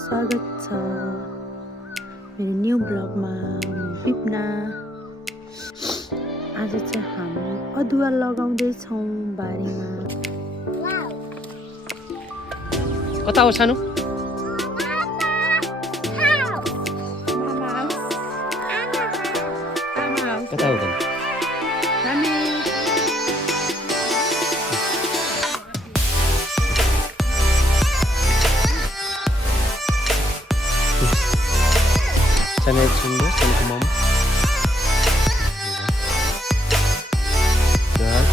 स्वागत छ मेरो न्यू ब्लगमा। विपना आज चाहिँ हामी अदुवा लगाउँदैछौँ बारीमा। कता हो सानो? कता हो त? Sana sundu, sana tamam. Güzel.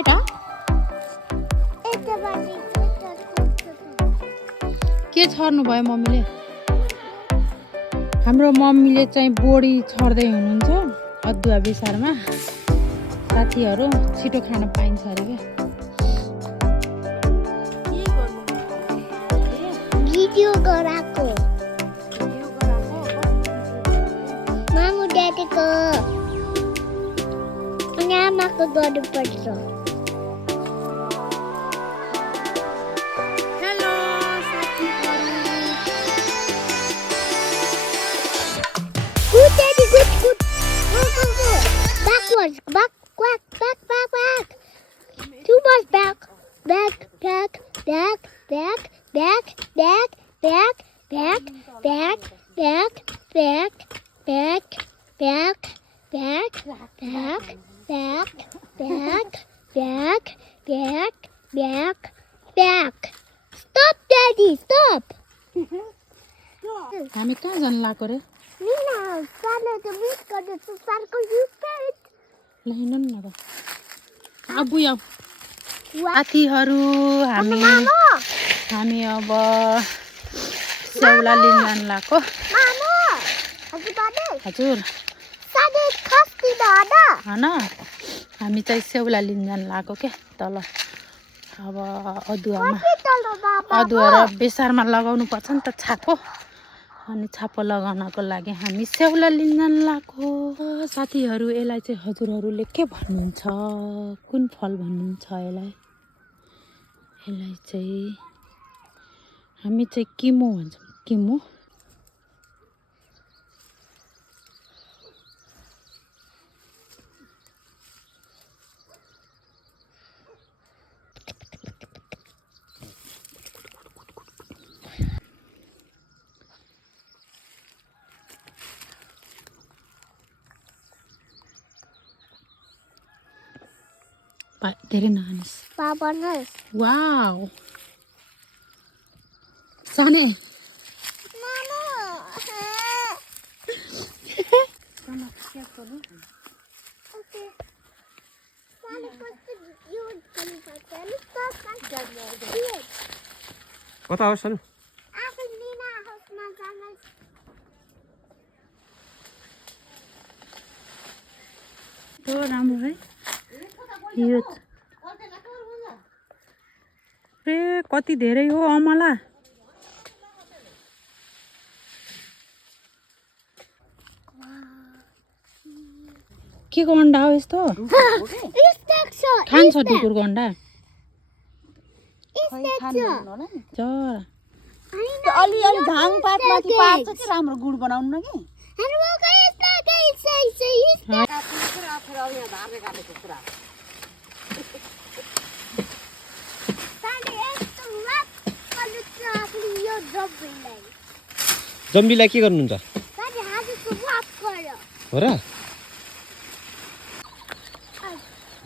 Eta. के छर्नु भयो मम्मीले? हाम्रो मम्मीले चाहिँ बोडी छर्दै हुनुहुन्छ अदुवा बेसारमा। साथीहरू छिटो खान पाइन्छ अरे के? भिडियो गराको मामु ड्याडीको अनि आमाको गर्नुपर्छ। हेलो साथीहरू। Good daddy, good. Go. Backwards, back. Too much back. Back. Stop, daddy, stop. हामी कहाँ जान लाग्यो रे? Nina, follow the meat got it to circle you said. Line न त। आबु आऊ। साथीहरू हामी अब सेउला लिन जान लाग्यो। Mama, हजुर साढे खस्ती दादा हैन हामी चाहिँ सेउला लिन जान लाग्यो के तल। अब अदुवा र बेसारमा लगाउनु पर्छ नि त छापो। अनि छापो लगाउनको लागि हामी सेउला लिन जान लाग्यो। साथीहरू यसलाई चाहिँ हजुरहरूले के भन्नुहुन्छ? कुन फल भन्नुहुन्छ यसलाई? यसलाई चाहिँ हामी चाहिँ किमो भन्छौँ। किमो धेरै नहानिस्। बाबा न वाउ साने मामा ओके साले कस्तो युज गर्नुपर्छ नि कता हो सानो? आफै निना हाउसमा जान तो राम्रो है यो ए कति धेरै हो अमला। के को अन्डा हो यस्तो? खान्छ ढुकुरको अन्डा? चरा अलि धाङ पात माथि पार्छ कि राम्रो गुड बनाउनु न कि जम्बीलाई के गर्नुहुन्छ? हो र?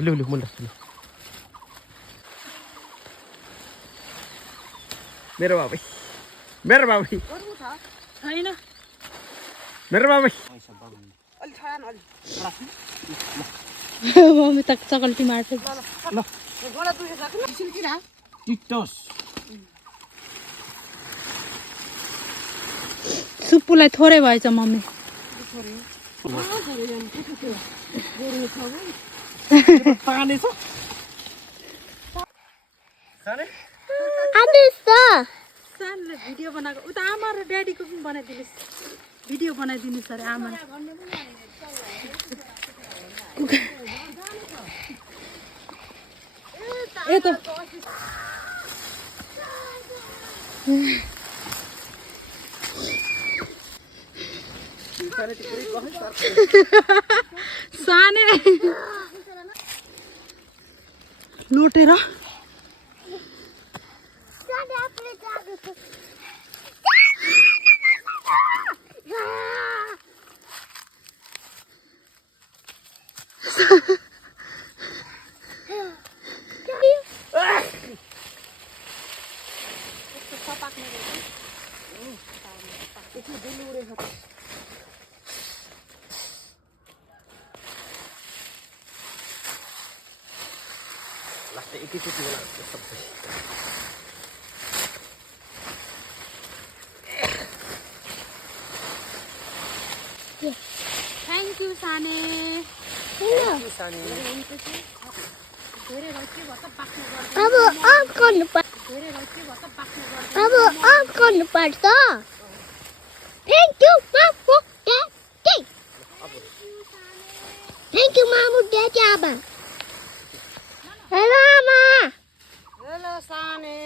लु मुन्डा लु। मेरो बाबै छैन मेरो बाबै मम्मी त चकल्टी मार्छ। सुपुलाई थोरै भएछ मम्मी। सानले भिडियो बनाएको उता आमा र ड्याडीको पनि बनाइदिनुहोस् भिडियो बनाइदिनुहोस् अरे आमा ए त साने लोटेर लास्ट एकैचोटि होला सबै थ्याङ्क यू साने अब अफ गर्नुपर्छ थ्याङ्क यू मामु ड्याडी थ्याङ्क यू मामु ड्याडी आमा हेलो आमा हेलो साने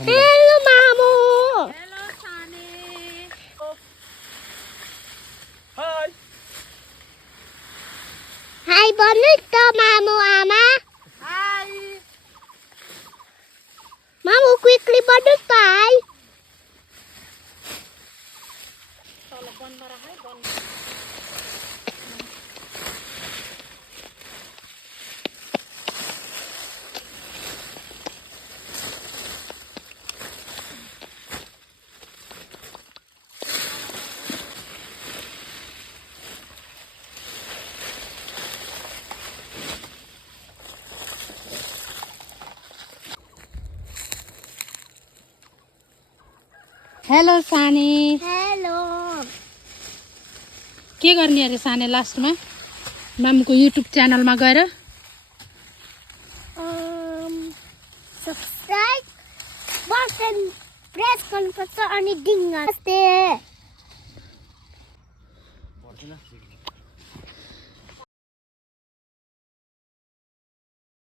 हेलो मामु हेलो साने हाय हाई भन्नुहोस् त मामु आमा हाय मामु क्विकली भन्नुहोस् त हाई हेलो साने हेलो के गर्ने अरे साने लास्टमा मामुको युट्युब च्यानलमा गएर सब्सक्राइब बटन प्रेस गर्नुपर्छ अनि डिङ नमस्ते